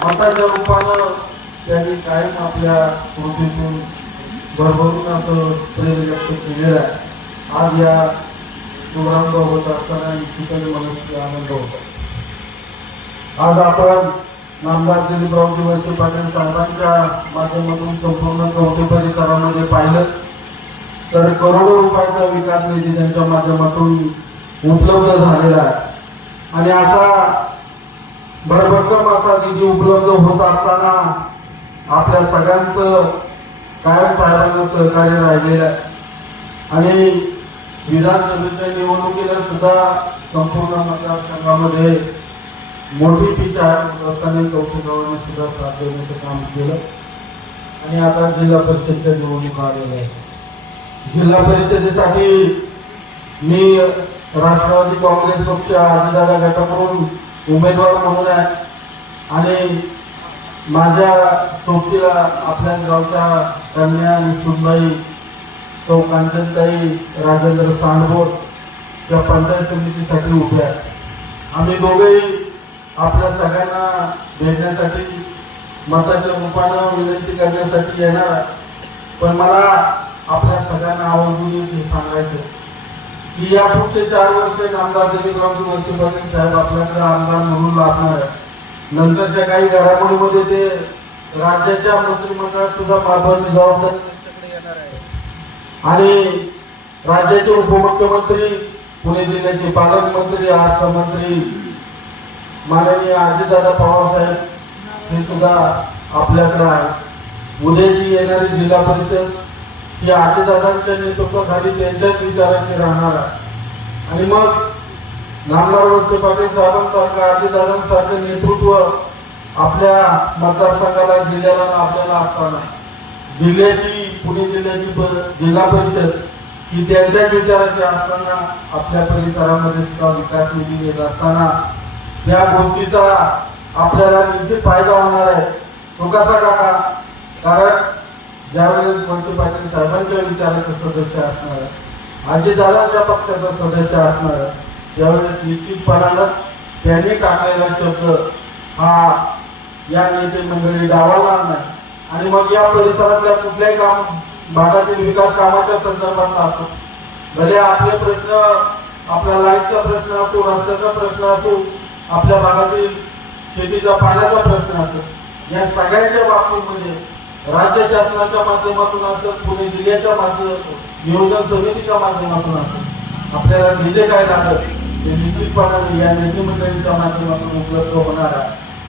मताच्या रूपानं त्यांनी कायम आपल्या कृतीतून भरभरून असं प्रेम व्यक्त केलेलं आहे. आज या शुभारंभ होत असताना निश्चितच मनुष्य आनंद होता. आज आपण नामदार दिलीपरावजी वळसे पाटील साहेबांच्या माध्यमातून संपूर्ण कवठे परिसरामध्ये पाहिलं तर करोडो रुपयाचा विकास निधी त्यांच्या माध्यमातून उपलब्ध झालेला आहे. आणि असा भरभक्कम असा निधी उपलब्ध होत असताना आपल्या सगळ्यांचं कायम साहेबांना सहकार्य राहिलेलं आहे. आणि विधानसभेच्या निवडणुकीला सुद्धा संपूर्ण मतदारसंघामध्ये मोठी पिछा असताना कौतुक गावाने सुद्धा साथ देण्याचं काम केलं. आणि आता जिल्हा परिषदच्या निवडणुका आलेल्या आहेत. जिल्हा परिषदेसाठी मी राष्ट्रवादी काँग्रेस पक्ष अजितदादा गटाकडून उमेदवार म्हणून आहे. आणि माझ्या सोबतीला आपल्या गावच्या कन्या आणि सुनबाई सौ कांचनताई राजेंद्र सांडवत या पंचायत समितीसाठी उभे आहेत. आम्ही दोघेही आपल्या सगळ्यांना भेटण्यासाठी मताच्या रूपानं विनंती करण्यासाठी येणार आहे. पण मला आपल्या सगळ्यांना आवर्जून हे सांगायचं की या पुढचे 4 वर्ष नामदार दिलीपरावजी वळसे पाटील साहेब आपल्याकडे आमदार म्हणून लाभणार आहे. नंतरच्या काही घडामोडीमध्ये ते राज्याच्या मंत्रिमंडळात सुद्धा महत्वाची जबाबदारी त्यांच्याकडे येणार आहे. आणि राज्याचे उपमुख्यमंत्री, पुणे जिल्ह्याचे पालकमंत्री, अर्थमंत्री माननीय अजितदादा पवार साहेब हे सुद्धा आपल्याकडे आहे. उद्याची येणारी जिल्हा परिषद ही अजितदादांच्या नेतृत्वाखाली त्यांच्याच विचारांची राहणार आहे. आणि मग नामदार वळसे पाटील साहेबांसारखं अजितदादांसारखं नेतृत्व आपल्या मतदारसंघाला जिल्ह्याला आपल्याला असताना जिल्ह्याची पुणे जिल्ह्याची जिल्हा परिषद ही त्यांच्याच विचाराची असताना आपल्या परिसरामध्ये सुद्धा विकास निधी येत असताना या गोष्टीचा आपल्याला निश्चित फायदा होणार आहे. तो कसा काका? कारण ज्यावेळेस वळसे पाटील साहेबांच्या विचाराचं सदस्य असणार आहे, अजितदादांच्या पक्षाचा सदस्य असणार आहे, त्यावेळेस निश्चितपणानं त्यांनी टाकलेला शब्द हा या नेते मंडळी डावलणार नाही. आणि मग या परिसरातल्या कुठल्याही भागातील विकास कामाच्या संदर्भात असो, भले आपले प्रश्न, आपल्या लाईटचा प्रश्न असो, रस्त्याचा प्रश्न असो, आपल्या भागातील शेतीचा पाण्याचा प्रश्न असो, या सगळ्यांच्या बाबतीमध्ये राज्य शासनाच्या माध्यमातून असत, पुणे जिल्ह्याच्या माध्यमातून, नियोजन समितीच्या माध्यमातून असत, आपल्याला निधी काय लागत ते निश्चितपणाने या नेते मंडळीच्या माध्यमातून उपलब्ध होणार आहे.